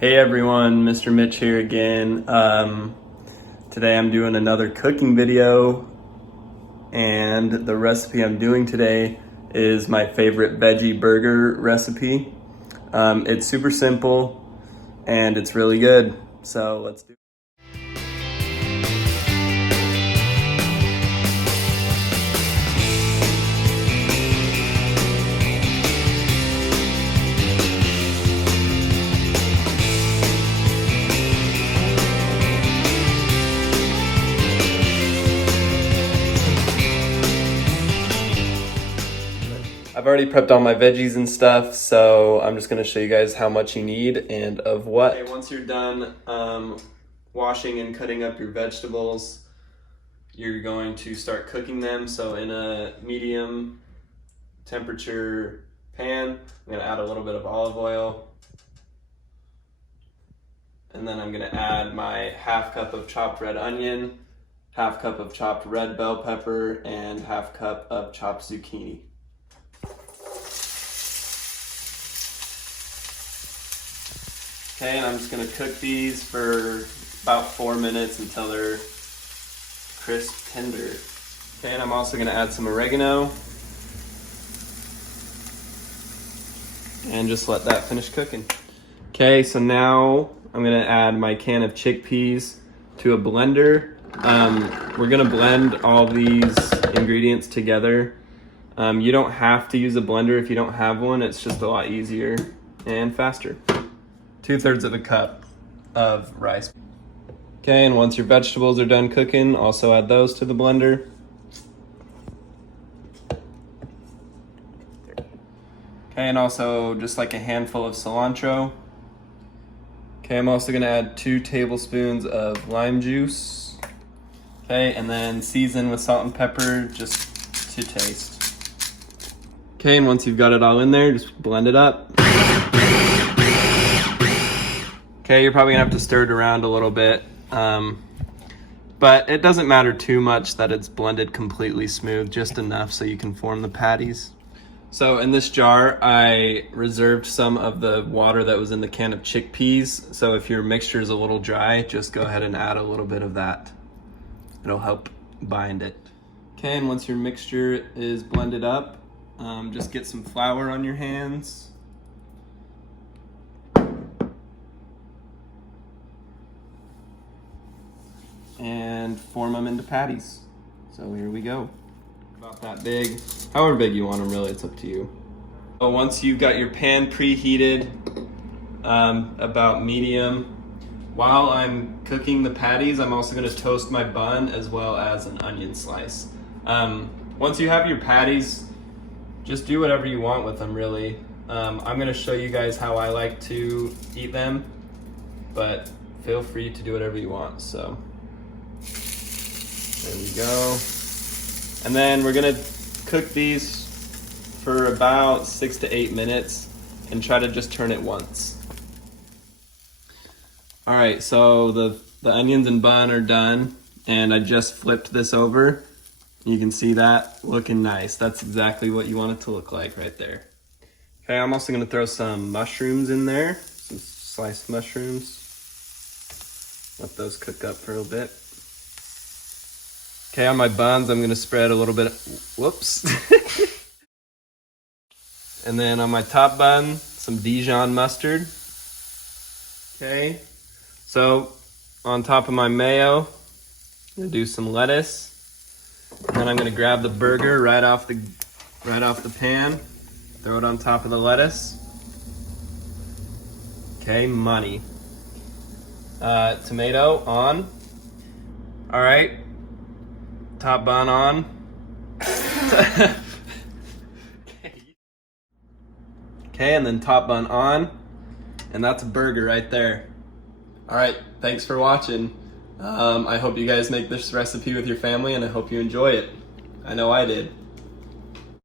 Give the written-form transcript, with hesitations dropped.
Hey everyone, Mr. Mitch here again. Today I'm doing another cooking video, and the recipe I'm doing today is my favorite veggie burger recipe. It's super simple and it's really good, so let's do it. I've already prepped all my veggies and stuff, so I'm just going to show you guys how much you need and of what. Okay, once you're done washing and cutting up your vegetables, you're going to start cooking them. So in a medium temperature pan, I'm going to add a little bit of olive oil. And then I'm going to add my half cup of chopped red onion, half cup of chopped red bell pepper, and half cup of chopped zucchini. Okay, and I'm just going to cook these for about 4 minutes until they're crisp tender. Okay, and I'm also going to add some oregano and just let that finish cooking. Okay, so now I'm going to add my can of chickpeas to a blender. We're going to blend all these ingredients together. You don't have to use a blender if you don't have one. It's just a lot easier and faster. 2/3 of a cup of rice. Okay, and once your vegetables are done cooking, also add those to the blender. Okay, and also just like a handful of cilantro. Okay, I'm also gonna add 2 tablespoons of lime juice. Okay, and then season with salt and pepper just to taste. Okay, and once you've got it all in there, just blend it up. Okay, you're probably gonna have to stir it around a little bit, but it doesn't matter too much that it's blended completely smooth, just enough so you can form the patties. So in this jar, I reserved some of the water that was in the can of chickpeas. So if your mixture is a little dry, just go ahead and add a little bit of that. It'll help bind it. Okay, and once your mixture is blended up, just get some flour on your hands. And form them into patties. So here we go. About that big, however big you want them, really, it's up to you. So once you've got your pan preheated, about medium, while I'm cooking the patties, I'm also gonna toast my bun as well as an onion slice. Once you have your patties, just do whatever you want with them, really. I'm gonna show you guys how I like to eat them, but feel free to do whatever you want, so. There we go. And then we're gonna cook these for about 6 to 8 minutes and try to just turn it once. All right, so the onions and bun are done, and I just flipped this over. You can see that looking nice. That's exactly what you want it to look like right there. Okay, I'm also gonna throw some mushrooms in there, some sliced mushrooms. Let those cook up for a little bit. Okay, on my buns, I'm gonna spread a little bit, whoops. And then on my top bun, some Dijon mustard. Okay, so on top of my mayo, I'm gonna do some lettuce. And then I'm gonna grab the burger right off the pan, throw it on top of the lettuce. Okay, money. Tomato on. All right. Top bun on. Okay, and then top bun on. And that's a burger right there. All right, thanks for watching. I hope you guys make this recipe with your family, and I hope you enjoy it. I know I did.